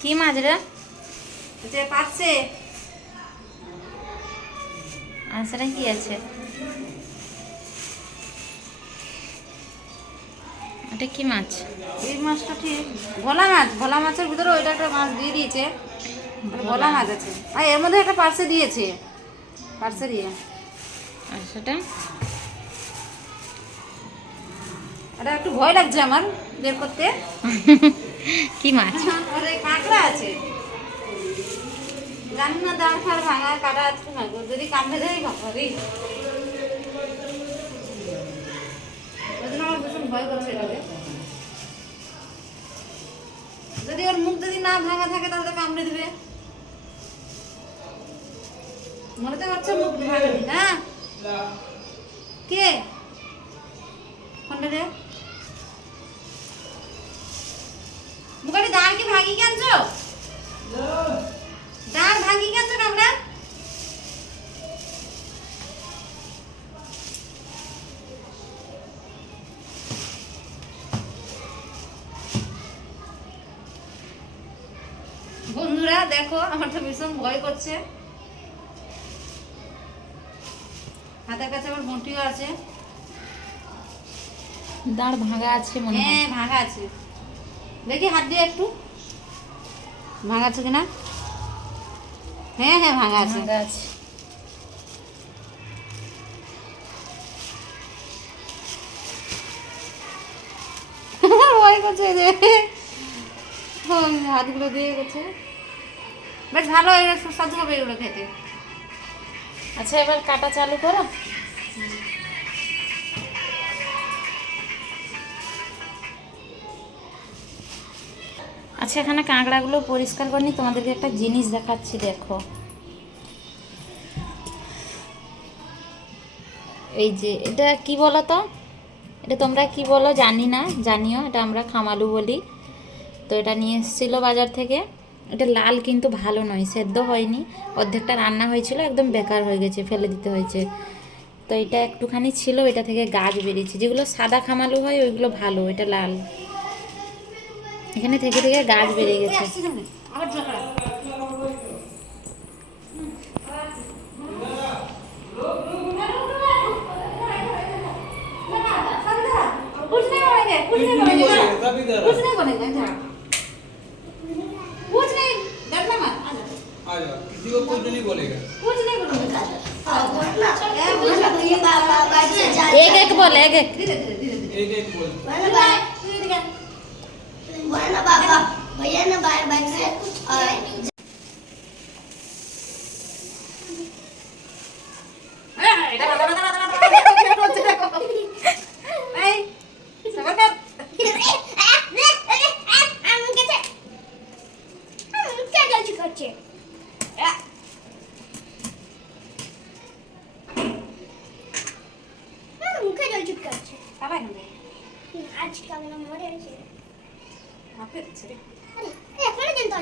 কি মাছ রে? যে পাচ্ছে। আর সেটা কি আছে? এটা কি মাছ? এই মাছটা ঠিক। ভোলা মাছ ভোলা মাছের ভিতরে ওইটা একটা মাছ দিয়ে দিয়েছে। ভোলা মাছ। আছে। আর এর মধ্যে একটা পার্সে দিয়েছে। পার্সে দিয়ে। আর সেটা? এটা একটু ভয় লাগছে আমার বের করতে। কি মাছ? আর কাঁকড়া আছে। জানি না দাঁড় ফাড় ভাঙা কাটা আছে না যদি কামড়ে দেয় বাবারি আমার ভীষণ ভয় করছে এটাকে যদি ওর মুখ যদি না ভাঙা থাকে তাহলে কামড়ে দিবে। মনে তো হচ্ছে মুখ ভাঙাবি না? কে? ফোনটা রে? মুখাটি দাঁড় কি ভাঙি কেনছো দাঁড় ভাঙি কেনছো আমরা বন্ধুরা দেখো আমার তো ভীষণ ভয় করছে। হাতের কাছে আমার বন্টিও আছে। দাঁড় ভাঙা আছে মনে হয়। হ্যাঁ ভাঙা আছে। দেখি হাত দিয়ে একটু। ভাঙা আছে কিনা? হ্যাঁ হ্যাঁ ভাঙা আছে। ভয় করছে যে। হাতগুলো দিয়ে গেছে। বেশ ভালো সুস্বাদু হবে এগুলো খেতে। আচ্ছা এবার কাটা চালু করো। আচ্ছা এখানে কাঁকড়াগুলো পরিষ্কার করিনি তোমাদেরকে একটা জিনিস দেখাচ্ছি, দেখো। এই যে, এটা কি বলো তো? এটা তোমরা কি বলো? জানি না, জানিও। এটা আমরা খামালু বলি। তো এটা নিয়ে এসেছিল বাজার থেকে। এটা লাল কিন্তু ভালো নয়, সেদ্ধ হয়নি। অর্ধেকটা রান্না হয়েছিল, একদম বেকার হয়ে গেছে, ফেলে দিতে হয়েছে। তো এটা একটুখানি ছিল এটা থেকে গাছ বেরিয়েছে। যেগুলো সাদা খামালু হয়, ওইগুলো ভালো এটা লাল। এখানে থেকে থেকে গাছ বেরিয়ে গেছে আবার ঝগড়া कुछ नहीं बोलेंगे कुछ नहीं बोलेंगे कुछ नहीं बोलेंगे इधर कुछ नहीं डरना मत आ जाओ किसी को कुछ नहीं बोलेगा कुछ नहीं बोलेंगे एक एक बोल एक एक धीरे धीरे धीरे धीरे एक एक बोल भैया ने बाय बाय से এটা দাদা দাদা দাদা দাদা হচ্ছে দেখো এই সবার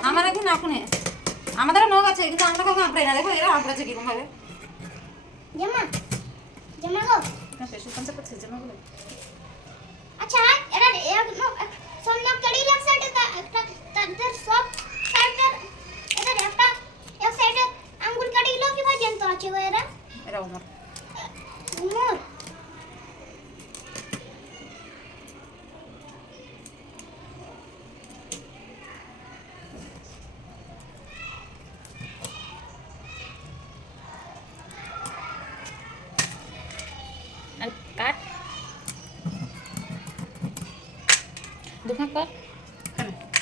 আমার এখন আপনি আমাদের নখ আছে কিন্তু আমরা কখন আপড়ে না। দেখো এরা আপড়াচ্ছে কীরকম ভাবে। শেষ কনসেপ্ট করছে জামা বলে আচ্ছা এরা সোনা কড়ি লাগ সাইডে একটা তাদের সব সাইডে এদের একটা এক সাইডে আঙ্গুল কাটি গেল কি ভাই জানতো আছে গো এরা এরা ওমর উমর আর কাট দুখান কর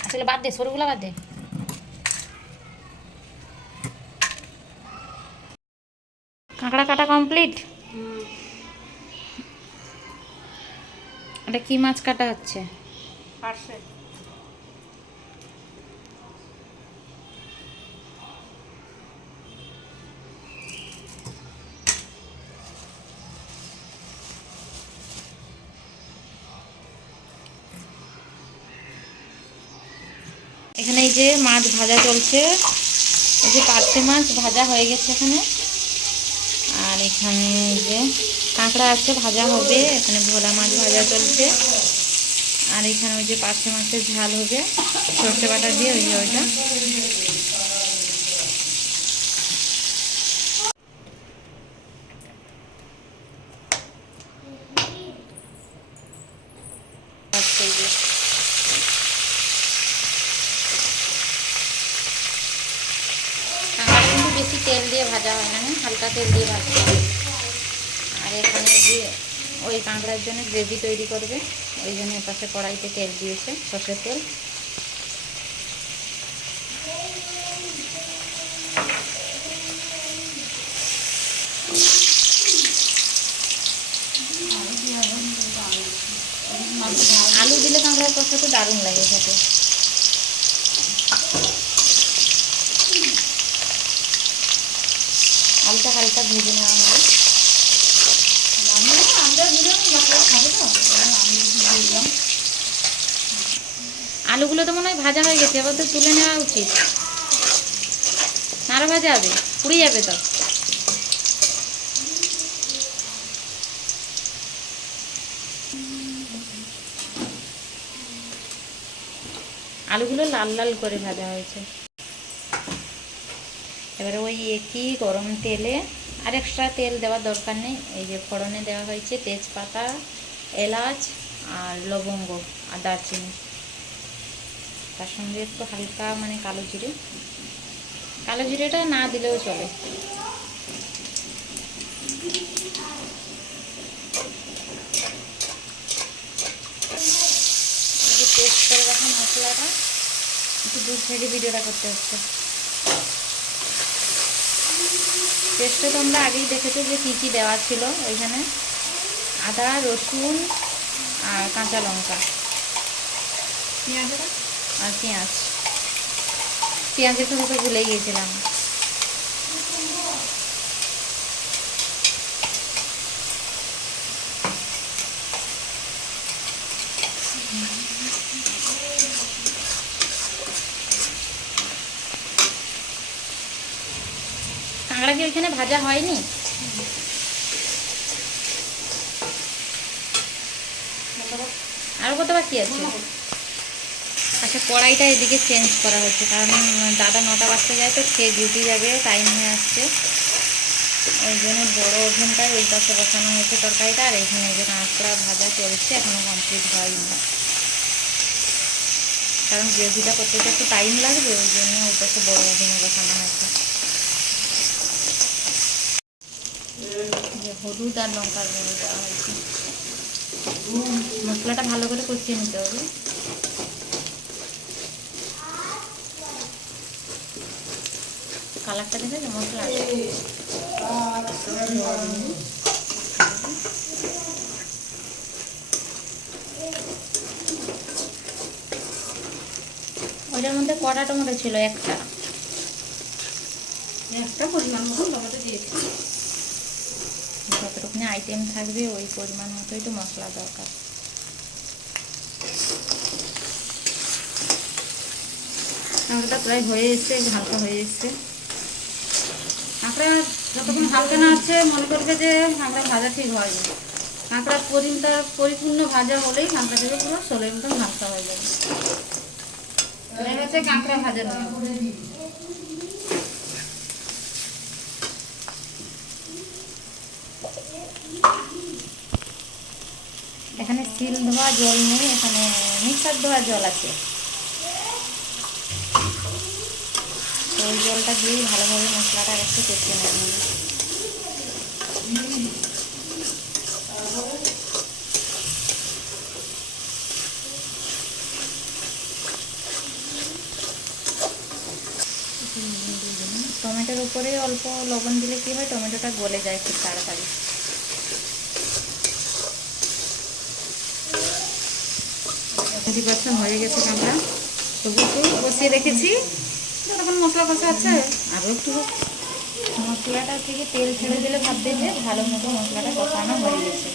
আসলে বাদ দে, সরুগুলো বাদ দে। কাঁকড়া কাটা কমপ্লিট এটা কি মাছ কাটা হচ্ছে? পারছে এখানে এই যে মাছ ভাজা চলছে। এই যে পার্শে মাছ ভাজা হয়ে গেছে এখানে। আর এখানে যে কাঁকড়া আছে, ভাজা হবে। এখানে ভোলা মাছ ভাজা চলছে। আর এখানে ওই যে পার্শে মাছের ঝাল হবে। সর্ষে বাটা দিয়ে ওই যে ওইটা আচ্ছা, এই যে। কাঁকড়া কিন্তু বেশি তেল দিয়ে ভাজা হয় না হালকা তেল দিয়ে ভাজতে হয় আর এখানে যে জন্য গ্রেভি তৈরি করবে। ওই জন্য এপাশে কড়াইতে তেল দিয়েছে, সর্ষের তেল। আলু দিলে কাঁকড়ার কষা তো দারুণ লাগে খেতে। আলুটা হালকা ভেজে নেওয়া হবে। আলুগুলো তো মনে হয় ভাজা হয়ে গেছে, এবার তো তুলে নেওয়া উচিত। আরও ভাজা হবে, পুড়ে যাবে তো। আলুগুলো লাল লাল করে ভাজা হয়েছে। এবারে ওই একই গরম তেলে আর এক্সট্রা তেল দেওয়ার দরকার নেই। এই যে ফোড়নে দেওয়া হয়েছে তেজপাতা, এলাচ আর লবঙ্গ আর দারচিনি। তার সঙ্গে একটু হালকা মানে কালো জিরে। কালো জিরেটা না দিলেও চলে। পেস্ট করে রাখা মশলাটা। একটু দূর থেকে ভিডিওটা করতে হচ্ছে। পেস্টে তোমরা আগেই দেখেছ যে কী কী দেওয়া ছিল ওইখানে। আদা, রসুন আর কাঁচা লঙ্কা। আর পেঁয়াজ। পেঁয়াজের কথা তো ভুলে গিয়েছিলাম। কাঁকড়া কি ওইখানে ভাজা হয়নি? আরও কত বাকি আছে? আচ্ছা কড়াইটা এদিকে চেঞ্জ করা হচ্ছে। কারণ দাদা নটা বাজতে যায় তো খেয়ে ডিউটি যাবে টাইম হয়ে আসছে। ওই জন্য বড়ো ওভেনটায় ওই পাশে বসানো হয়েছে তরকারিটা, আর এখানে যে কাঁকড়া ভাজা চলছে এখনও কমপ্লিট হয়নি। কারণ গ্রেভিটা করতে তো একটু টাইম লাগবে, ওই জন্য ওই পাশে বড়ো ওভেনে বসানো হয়েছে। হলুদ আর লঙ্কার দেওয়া হয়েছে। মশলাটা ভালো করে কষিয়ে নিতে হবে। কালারটা দেখেছ মশলা ওইটার মধ্যে কটা টমেটো ছিল? একটা। একটা পরিমাণ মতো টমেটো দিয়েছি। যতটুকুনি আইটেম থাকবে ওই পরিমাণ মতোই তো মশলা দরকার। কাঁকড়াটা প্রায় হয়ে এসছে, হালকা হয়ে এসছে। কাঁকড়া যতক্ষণ হালকা না আছে, মনে করবে যে কাঁকড়া ভাজা ঠিক হয়নি। কাঁকড়া পরিণটা পরিপূর্ণ ভাজা হলেই কাঁকড়া থেকে পুরো সোলের মতন হালকা হয়ে যাবে কাঁকড়া ভাজা এখানে সিল ধোয়া জল নেই, এখানে মিক্সার ধোয়া জল আছে। ওই জলটা দিয়েই ভালোভাবে মশলাটা একটু কষিয়ে নেওয়া হবে টমেটোর উপরে অল্প লবণ দিলে কি হয়, টমেটোটা গলে যায় খুব তাড়াতাড়ি। হয়ে গেছে আমরা তবু বসিয়ে রেখেছি। যতক্ষণ মশলা কষা আছে? আরও একটু মশলাটা থেকে তেল ছেড়ে দিলে ভাববে যে ভালো মতো মশলাটা কষানো হয়ে গেছে।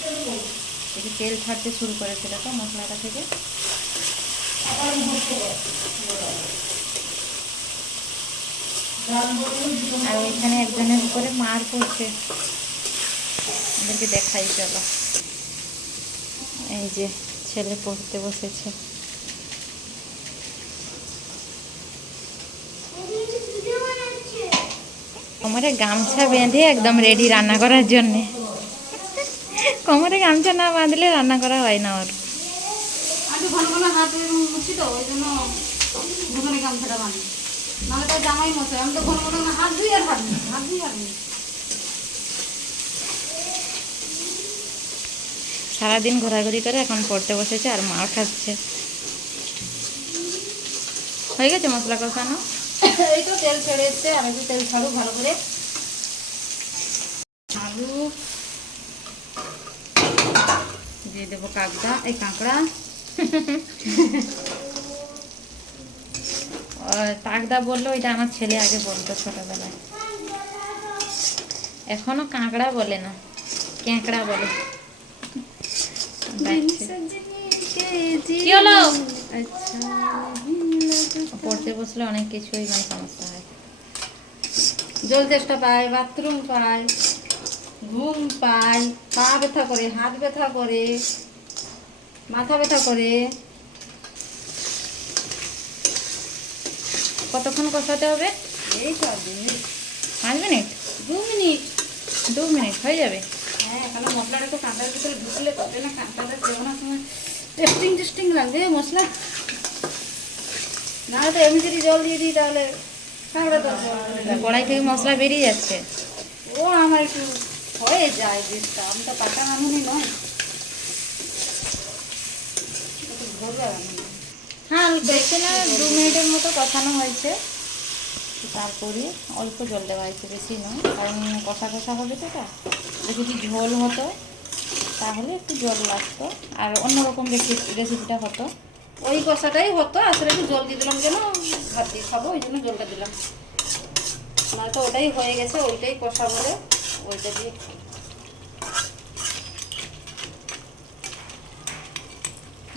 থেকে তেল ছাড়তে শুরু করেছিল তো মশলাটা থেকে। আর ওইখানে একজনের উপরে মার পড়ছে। ওদেরকে দেখাই, চলো। এই যে ছেলে পড়তে বসেছে। কোমরে গামছা বেঁধে একদম রেডি রান্না করার জন্যে। কোমরে গামছা না বাঁধলে রান্না করা হয় না ওর। সারাদিন ঘোরাঘুরি করে এখন পড়তে বসেছে আর মার খাচ্ছে। হয়ে গেছে মশলা কষানো? এই তো তেল ছেড়ে এসছে আর একটু তেল ছাড়ুক ভালো করে। আলু। দিয়ে দেবো কাঁকড়া এই কাঁকড়া। তাকদা বলল ওইটা আমার ছেলে আগে বলতো ছোটবেলায়। এখনও কাঁকড়া বলে না ক্যাঁকড়া বলে। কি হলো? পড়তে বসলে অনেক কিছুই মানে সমস্যা হয়। জল চেষ্টা পায় বাথরুম পায় ঘুম পায় পা ব্যথা করে হাত ব্যথা করে মাথা ব্যথা করে। কতক্ষণ কষাতে হবে? এই। পাঁচ মিনিট? দু মিনিট। দু মিনিট হয়ে যাবে। হ্যাঁ কারণ মশলাটা তো কাঁটার ভিতরে ঢুকলে তবে না কাঁটাটা দেওয়ানোর সময় টেস্টিং টেস্টিং লাগবে মশলা। না তো এমনি যদি জল দিয়ে দিই তাহলে কড়াই থেকে মশলা বেরিয়ে যাচ্ছে। ও আমার একটু হয়ে যায় জিনিসটা। আমি তো পাকা মানুষই নয় হ্যাঁ বেশি না দু মিনিটের মতো কষানো হয়েছে। তারপরে অল্প জল দেওয়া হয়েছে বেশি নয় কারণ কষা কষা হবে তো এটা। যদি কি ঝোল হতো তাহলে একটু জল লাগতো। আর অন্যরকম রেসিপিটা হতো। ওই কষাটাই হতো আসলে একটু জল দিয়ে দিলাম যেন ভাত দিয়ে খাব ওই জন্য জলটা দিলাম। মানে তো ওটাই হয়ে গেছে ওইটাই কষা বলে ওইটা দিয়ে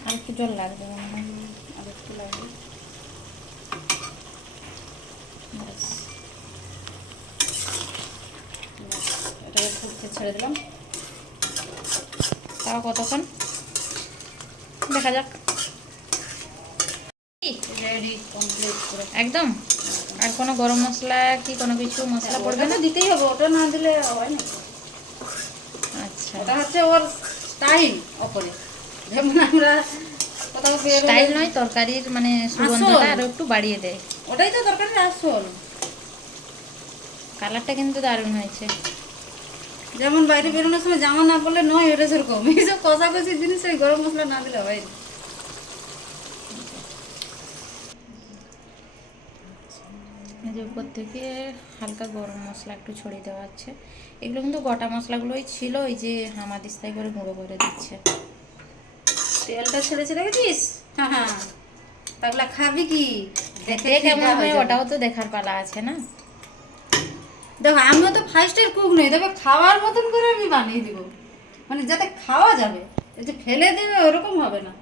আর একটু জল লাগবে আর একটু লাগবে। ব্যাস। এটাকে ফুটতে ছেড়ে দিলাম। তাও কতক্ষণ? দেখা যাক। রেডি কমপ্লিট করে একদম? আর কোনো গরম মশলা কি কোনো কিছু মশলা পড়বে না? দিতেই হবে ওটা না দিলে হয় না। আচ্ছা। ওটা হচ্ছে ওর স্টাইল ওপরে যেমন আমরা কোথাও বের স্টাইল নয় তরকারির মানে সুগন্ধটা আরও একটু বাড়িয়ে দেয়। ওটাই তো তরকারির আসল। কালারটা কিন্তু দারুণ হয়েছে। যেমন বাইরে বেরোনোর সময় জামা না পরলে নয় ওটা সেরকম। এইসব কষাকষি জিনিস ওই গরম মশলা না দিলে হয় না। এই যে উপর থেকে হালকা গরম মশলা একটু ছড়িয়ে দেওয়া হচ্ছে এগুলো কিন্তু গোটা মশলাগুলোই ছিল ওই যে হামাদিস্তায় করে গুঁড়ো করে দিচ্ছে। তেলটা ছেড়ে ছেড়ে গেছিস হ্যাঁ হ্যাঁ। তাহলে খাবি কি? দেখে কেমন হয়ে ওটাও তো দেখার পালা আছে না? দেখো আমিও তো ফাইভ স্টার কুক নই তবে খাওয়ার মতন করে আমি বানিয়ে দিব। মানে যাতে খাওয়া যাবে যে ফেলে দেবে ওরকম হবে না।